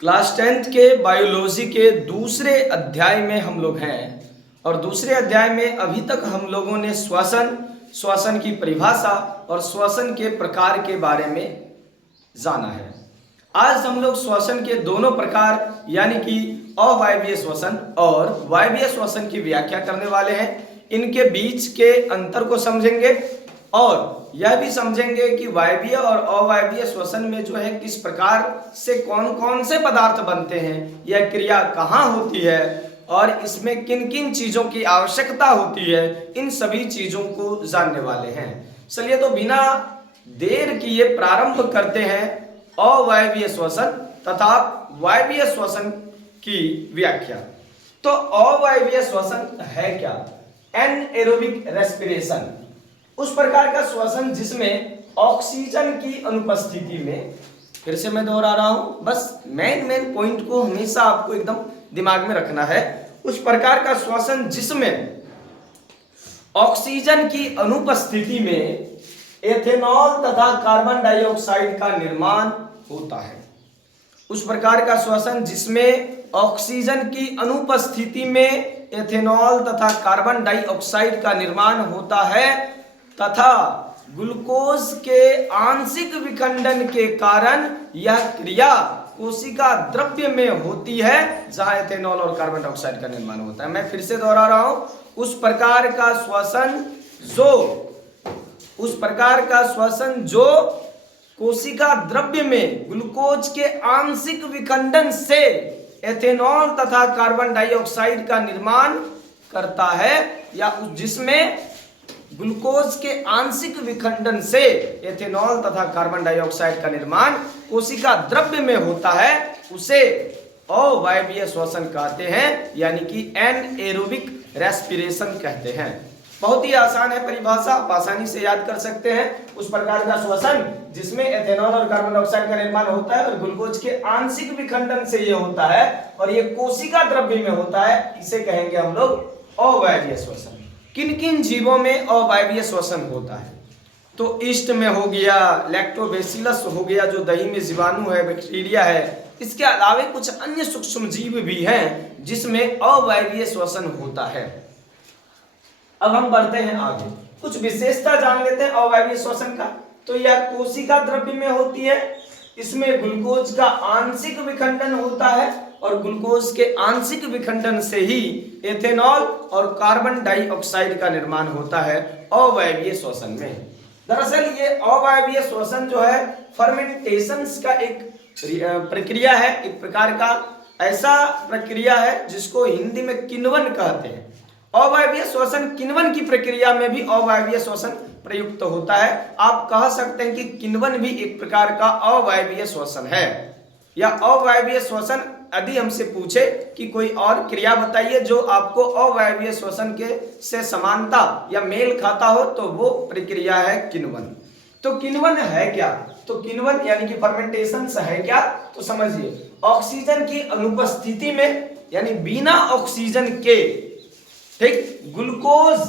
Class 10th के biology के दूसरे अध्याय में हम लोग हैं और दूसरे अध्याय में अभी तक हम लोगों ने श्वसन की परिभाषा और श्वसन के प्रकार के बारे में जाना है। आज हम लोग श्वसन के दोनों प्रकार यानी कि अवायवीय श्वसन और वायवीय श्वसन की व्याख्या करने वाले हैं। इनके बीच के अंतर को समझेंगे और यह भी समझेंगे कि वायवीय और अवायवीय श्वसन में जो है किस प्रकार से कौन कौन से पदार्थ बनते हैं, यह क्रिया कहाँ होती है और इसमें किन किन चीजों की आवश्यकता होती है, इन सभी चीजों को जानने वाले हैं। चलिए तो बिना देर किए प्रारंभ करते हैं अवायवीय श्वसन तथा वायवीय श्वसन की व्याख्या। तो अवायवीय श्वसन है क्या? एनएरोबिक रेस्पिरेशन, उस प्रकार का श्वसन जिसमें ऑक्सीजन की अनुपस्थिति में, फिर से मैं दोहरा रहा हूं, बस मेन पॉइंट को हमेशा आपको एकदम दिमाग में रखना है। उस प्रकार का श्वसन जिसमें ऑक्सीजन की अनुपस्थिति में एथेनॉल तथा कार्बन डाइऑक्साइड का निर्माण होता है। उस प्रकार का श्वसन जिसमें ऑक्सीजन की अनुपस्थिति में एथेनॉल तथा कार्बन डाइऑक्साइड का निर्माण होता है तथा ग्लूकोज के आंशिक विखंडन के कारण यह क्रिया कोशिका द्रव्य में होती है जहां एथेनॉल और कार्बन डाइऑक्साइड का निर्माण होता है। मैं फिर से दोहरा रहा हूं, उस प्रकार का श्वसन जो कोशिका द्रव्य में ग्लूकोज के आंशिक विखंडन से एथेनॉल तथा कार्बन डाइऑक्साइड का निर्माण करता है, या जिसमें ग्लूकोज के आंशिक विखंडन से एथेनॉल तथा कार्बन डाइऑक्साइड का निर्माण कोशिका द्रव्य में होता है, उसे अवायवीय श्वसन कहते हैं, यानी कि एनएरोबिक रेस्पिरेशन कहते हैं। बहुत ही आसान है परिभाषा, आप आसानी से याद कर सकते हैं। उस प्रकार का श्वसन जिसमें एथेनॉल और कार्बन डाइऑक्साइड का निर्माण होता है और ग्लूकोज के आंशिक विखंडन से यह होता है और यह कोशिका द्रव्य में होता है, इसे कहेंगे हम लोग अवायवीय श्वसन। किन किन जीवों में अवायवीय श्वसन होता है? तो ईस्ट में हो गया, लैक्टोबैसिलस हो गया जो दही में जीवाणु है, बैक्टीरिया है। इसके अलावा कुछ अन्य सूक्ष्म जीव भी हैं जिसमें अवायवीय श्वसन होता है। अब हम बढ़ते हैं आगे, कुछ विशेषता जान लेते हैं अवायवीय श्वसन का। तो यह कोशिका द्रव्य में होती है, इसमें ग्लूकोज का आंशिक विखंडन होता है और ग्लूकोज के आंशिक विखंडन से ही एथेनॉल और कार्बन डाइऑक्साइड का निर्माण होता है अवायवीय श्वसन में। दरअसल ये अवायवीय श्वसन जो है फर्मेंटेशन का एक प्रक्रिया है, एक प्रकार का ऐसा प्रक्रिया है जिसको हिंदी में किण्वन कहते हैं। अवायवीय श्वसन किण्वन की प्रक्रिया में भी अवायवीय श्वसन प्रयुक्त होता है। आप कह सकते हैं कि किण्वन भी एक प्रकार का अवायवीय श्वसन है। या अवायवीय श्वसन यदि हमसे पूछे कि कोई और क्रिया बताइए जो आपको अवायवीय श्वसन के से समानता या मेल खाता हो, तो वो प्रक्रिया है किण्वन। तो किण्वन है क्या? तो किण्वन यानी कि फर्मेंटेशन है क्या? तो समझिए, ऑक्सीजन की अनुपस्थिति में यानी बिना ऑक्सीजन के, ठीक, ग्लूकोज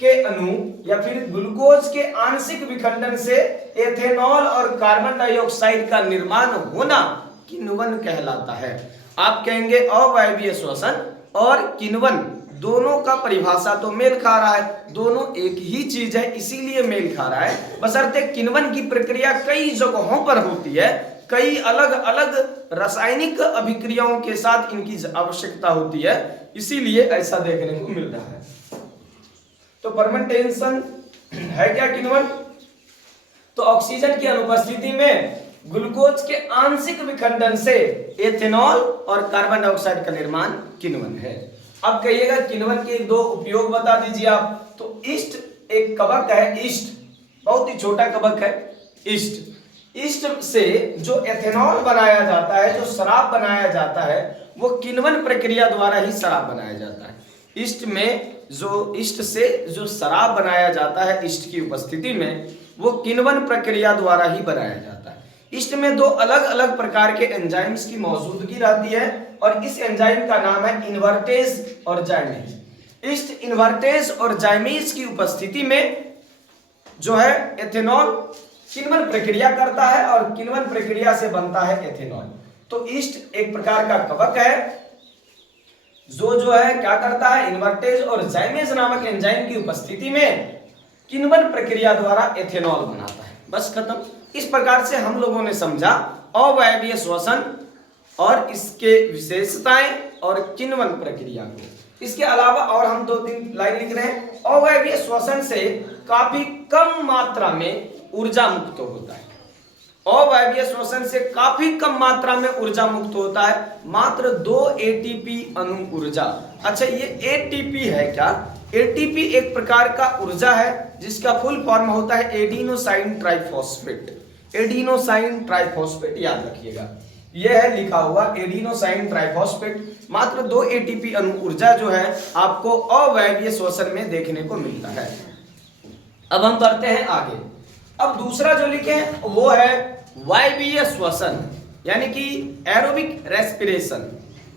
के अणु या फिर ग्लूकोज के आंशिक विखंडन से एथेनॉल और कार्बन डाइऑक्साइड का निर्माण होना किण्वन कहलाता है। आप कहेंगे अवायवीय श्वसन और किण्वन दोनों का परिभाषा तो मेल खा रहा है, दोनों एक ही चीज है इसीलिए मेल खा रहा है। बशर्ते किण्वन की प्रक्रिया कई जगहों पर होती है, कई अलग अलग रासायनिक अभिक्रियाओं के साथ इनकी आवश्यकता होती है, इसीलिए ऐसा देखने को मिल रहा है। तो फर्मेंटेशन है क्या? किण्वन। तो ऑक्सीजन की अनुपस्थिति में ग्लूकोज के आंशिक विखंडन से एथेनॉल और कार्बन डाइऑक्साइड का निर्माण किण्वन है। अब कहिएगा किण्वन के दो उपयोग बता दीजिए आप। तो ईस्ट एक कवक है, ईस्ट बहुत ही छोटा कवक है। ईस्ट से जो एथेनॉल बनाया जाता है, जो शराब बनाया जाता है, वो किण्वन प्रक्रिया द्वारा ही शराब बनाया जाता है। ईस्ट से जो शराब बनाया जाता है ईस्ट की उपस्थिति में, वो किण्वन प्रक्रिया द्वारा ही बनाया जाता है। ईस्ट में दो अलग अलग प्रकार के एंजाइम्स की मौजूदगी रहती है और इस एंजाइम का नाम है इन्वर्टेज और जाइमेज। ईस्ट इन्वर्टेज और जाइमेज की उपस्थिति में जो है एथेनॉल किण्वन प्रक्रिया करता है और किण्वन प्रक्रिया से बनता है एथेनॉल। तो ईस्ट एक प्रकार का कवक है जो है क्या करता है, इन्वर्टेज और जाइमेज नामक एंजाइम की उपस्थिति में किण्वन प्रक्रिया द्वारा एथेनॉल बनाता है। बस खत्म। इस प्रकार से हम लोगों ने समझा अवायवीय श्वसन और इसके विशेषताएं और किण्वन प्रक्रिया को। इसके अलावा और हम 2-3 लाइन लिख रहे हैं। अवायवीय श्वसन से काफी कम मात्रा में ऊर्जा मुक्त होता है। अवायवीय श्वसन से काफी कम मात्रा में ऊर्जा मुक्त होता है, मात्र 2 एटीपी अणु ऊर्जा। अच्छा, ये एटीपी है क्या? एटीपी एक प्रकार का ऊर्जा है जिसका फुल फॉर्म होता है एडिनोसाइन ट्राइफॉस्फेट। एडिनोसाइन ट्राइफॉस्फेट याद रखिएगा, यह है लिखा हुआ एडिनोसाइन ट्राइफॉस्फेट। मात्र 2 एटीपी अणु ऊर्जा जो है आपको अवायवीय श्वसन में देखने को मिलता है। अब हम बढ़ते हैं आगे। अब दूसरा जो लिखे हैं वो है वायवीय श्वसन, यानी कि एरोबिक रेस्पिरेशन।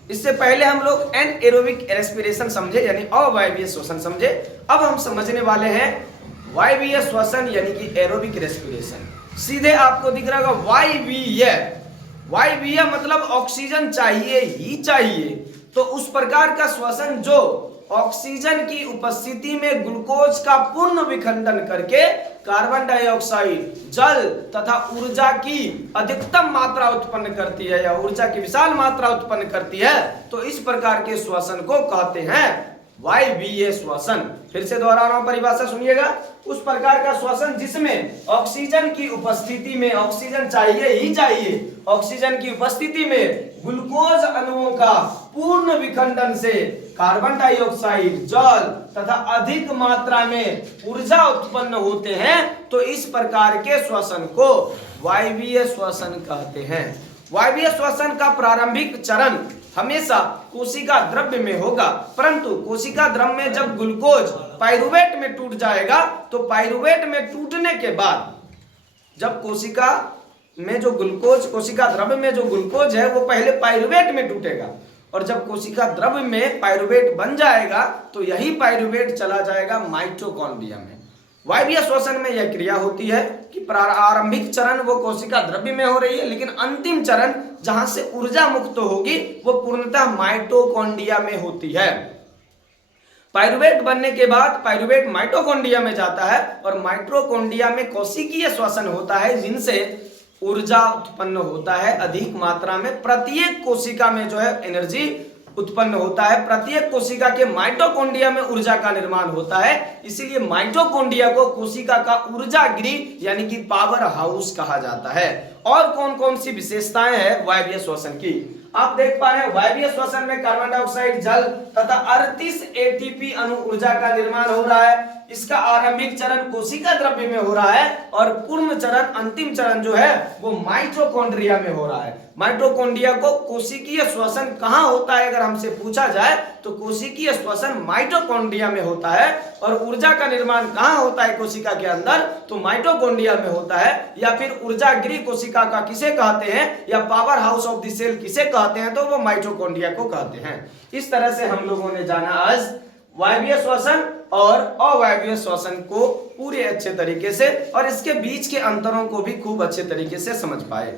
इससे पहले हम लोग एनएरोबिक रेस्पिरेशन समझे, यानी अवायवीय श्वसन समझे। अब हम समझने वाले हैं वायवीय श्वसन यानी कि एरोबिक रेस्पिरेशन। सीधे आपको दिख रहा होगा वायवीय। वायवीय मतलब ऑक्सीजन चाहिए ही चाहिए, तो उस प्रकार का श्वसन जो ऑक्सीजन की उपस्थिति में ग्लूकोज का पूर्ण विखंडन करके कार्बन डाइऑक्साइड, जल तथा ऊर्जा की अधिकतम मात्रा उत्पन्न करती है या ऊर्जा की विशाल मात्रा उत्पन्न करती है, तो इस प्रकार के श्वसन को कहते हैं वायवीय श्वसन। फिर से दोहरा रहा हूं, परिभाषा सुनिएगा। उस प्रकार का श्वसन जिसमें ऑक्सीजन की उपस्थिति में, ऑक्सीजन चाहिए ही चाहिए, ऑक्सीजन की उपस्थिति में ग्लूकोज अणुओं का पूर्ण विखंडन से कार्बन डाइऑक्साइड, जल तथा अधिक मात्रा में ऊर्जा उत्पन्न होते हैं, तो इस प्रकार के श्वसन को वायवीय श्वसन कहते हैं। वायवीय श्वसन का प्रारंभिक चरण हमेशा कोशिका द्रव्य में होगा, परंतु कोशिका द्रव्य में जब ग्लूकोज पाइरुवेट में टूट जाएगा, तो पाइरुवेट में टूटने के बाद जब कोशिका में जो ग्लूकोज, कोशिका द्रव्य में जो ग्लूकोज है वो पहले पाइरुवेट में टूटेगा, और जब कोशिका द्रव्य में पाइरुवेट बन जाएगा तो यही पाइरुवेट चला जाएगा माइटोकॉन्ड्रिया में। वायवीय श्वसन में यह क्रिया होती है कि प्रारंभिक चरण वो कोशिका द्रव्य में हो रही है, लेकिन अंतिम चरण जहां से ऊर्जा मुक्त होगी वो पूर्णतः माइटोकॉन्ड्रिया में होती है। पाइरुवेट बनने के बाद पाइरुवेट माइटोकॉन्ड्रिया में जाता है, और माइटोकॉन्ड्रिया में कोशिकीय श्वसन होता है जिनसे ऊर्जा उत्पन्न होता है अधिक मात्रा में। प्रत्येक कोशिका में जो है एनर्जी उत्पन्न होता है, प्रत्येक कोशिका के माइटोकॉन्ड्रिया में ऊर्जा का निर्माण होता है, इसीलिए माइटोकॉन्ड्रिया को कोशिका का ऊर्जा गृह यानी कि पावर हाउस कहा जाता है। और कौन कौन सी विशेषताएं हैं वायवीय श्वसन की, आप देख पा रहे हैं। वायवीय श्वसन में कार्बन डाइऑक्साइड, जल तथा 38 एटीपी अणु ऊर्जा का निर्माण हो रहा है। इसका आरंभिक चरण कोशिका द्रव्य में हो रहा है, और पूर्ण चरण, अंतिम चरण जो है वो माइटोकॉन्ड्रिया में हो रहा है। माइटोकॉन्ड्रिया को कोशिकीय श्वसन कहां होता है अगर हमसे पूछा जाए तो कोशिकीय श्वसन माइटोकॉन्ड्रिया में होता है, और ऊर्जा का निर्माण कहां होता है कोशिका के अंदर, तो माइटोकॉन्ड्रिया में होता है। या फिर ऊर्जा गृह कोशिका का किसे कहते हैं, या powerhouse of the cell किसे कहते हैं, तो वो माइटोकॉन्ड्रिया को कहते हैं। इस तरह से हम लोगों ने जाना आज वायवीय श्वसन और अवायवीय श्वसन को पूरे अच्छे तरीके से, और इसके बीच के अंतरों को भी खूब अच्छे तरीके से समझ पाए।